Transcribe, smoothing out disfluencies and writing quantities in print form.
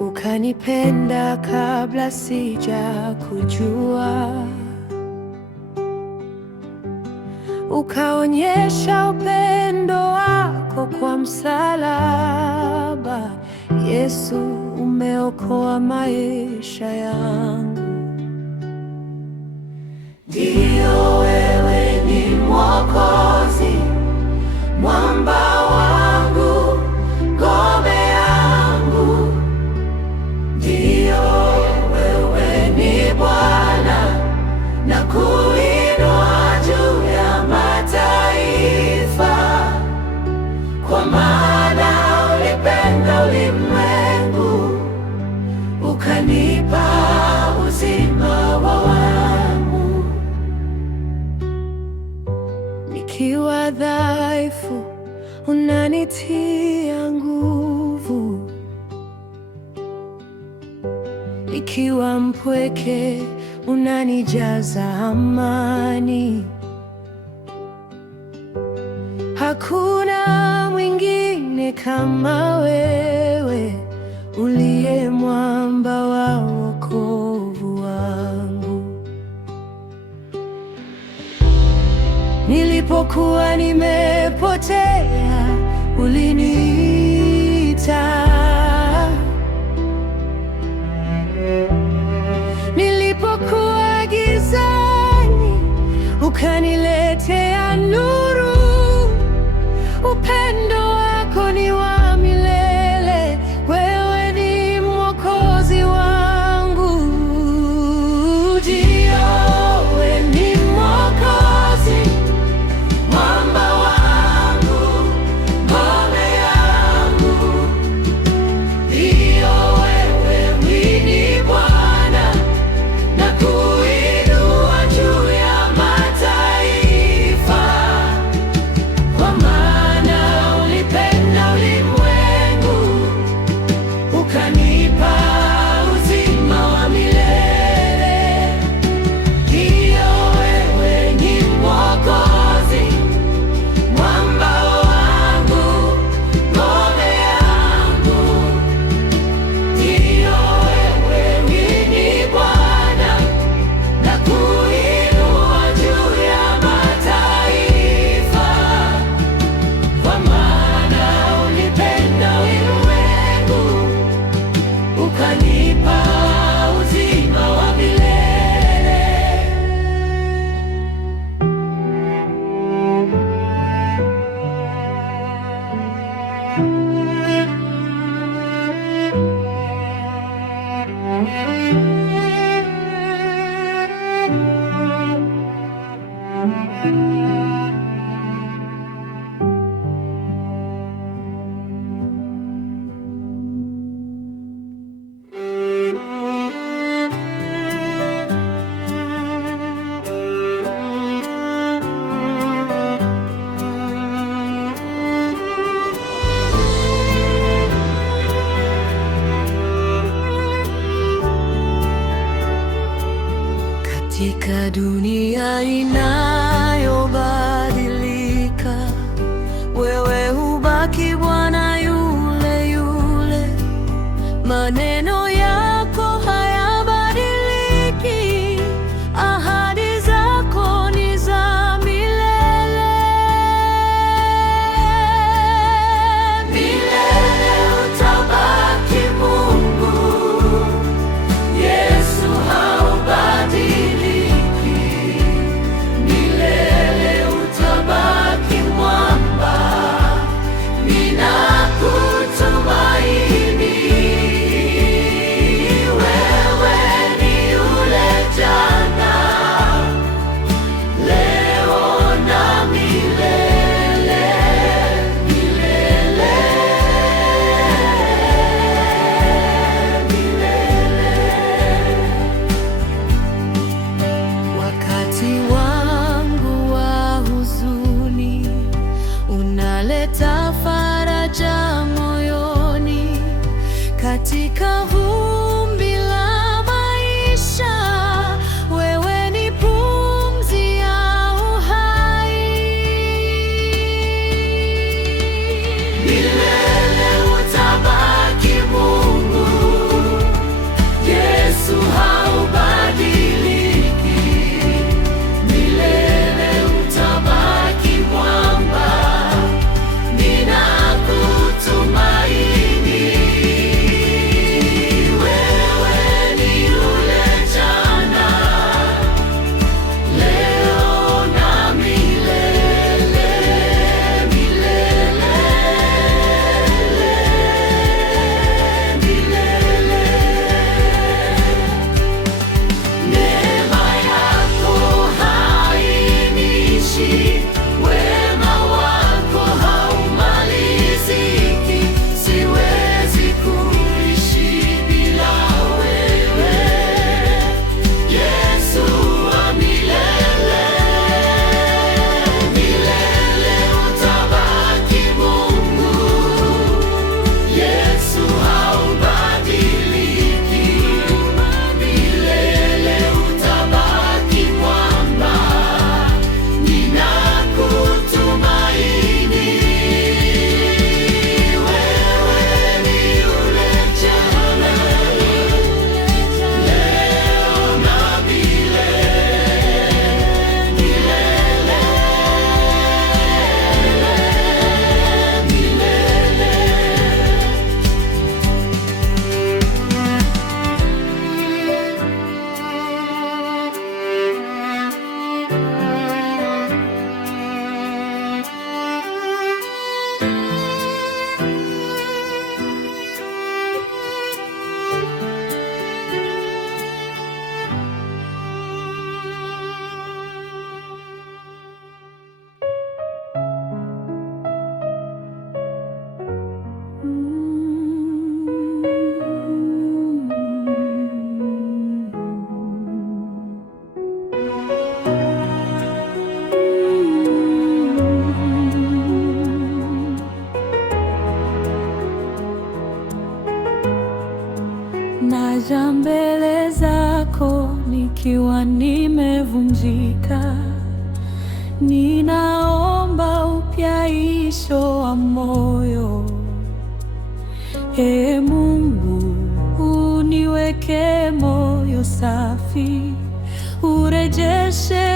ukanipenda kabla sija kujua, ukaonyesha upendo wako kwa msalaba. Yesu, umeokoa maisha yangu. Ndiyo, wewe ni Mwokozi, mwamba wangu, ngome yangu. Ndiyo, wewe ni Bwana, na kuinua juu ya mataifa, kwa maana ulipenda ulimwengu, ukanipa uzima wangu. Nikiwa dhaifu, unanitia nguvu. Nikiwa mpweke, unanijaza amani. Hakuna mwingine kama wewe, uliye mwamba wa wokovu wangu. Nilipokuwa nimepotea, uliniita. Nilipokuwa gizani, ukaniletea nuru. Upendo wako ni wa milele, wewe ni Mwokozi wangu. Ndiyo, wewe ni Mwokozi, mwamba wangu, ngome yangu. Ndiyo, wewe ni Bwana, na kuinua juu ya mataifa, kwa maana ulipenda ulimwengu, ukanipa uzima wa milele. Ndiyo, wewe ni Mwokozi, mwamba wangu, ngome yangu. Ndiyo, wewe ni Bwana, na kuinua juu ya mataifa, kwa maana ulipenda ulimwengu, ukanipa uzima wa milele. Katika dunia inayobadilika, wewe hubaki Bwana yule yule. Maneno yako hayabadiliki, ahadi zako ni za milele. Milele utabaki Mungu, Yesu haubadiliki. Milele utabaki mwamba, ninakutumaini. Wewe ni yule jana, leo na milele, milele, milele. Wakati wangu wa huzuni, unaleta faraja moyoni. Katika vumbi la maisha, wewe ni pumzi ya uhai. Milele utabaki Mungu, Naja mbele zako nikiwa nimevunjika, ninaomba upyaisho wa moyo. Ee Mungu, uniweke moyo safi, urejeshe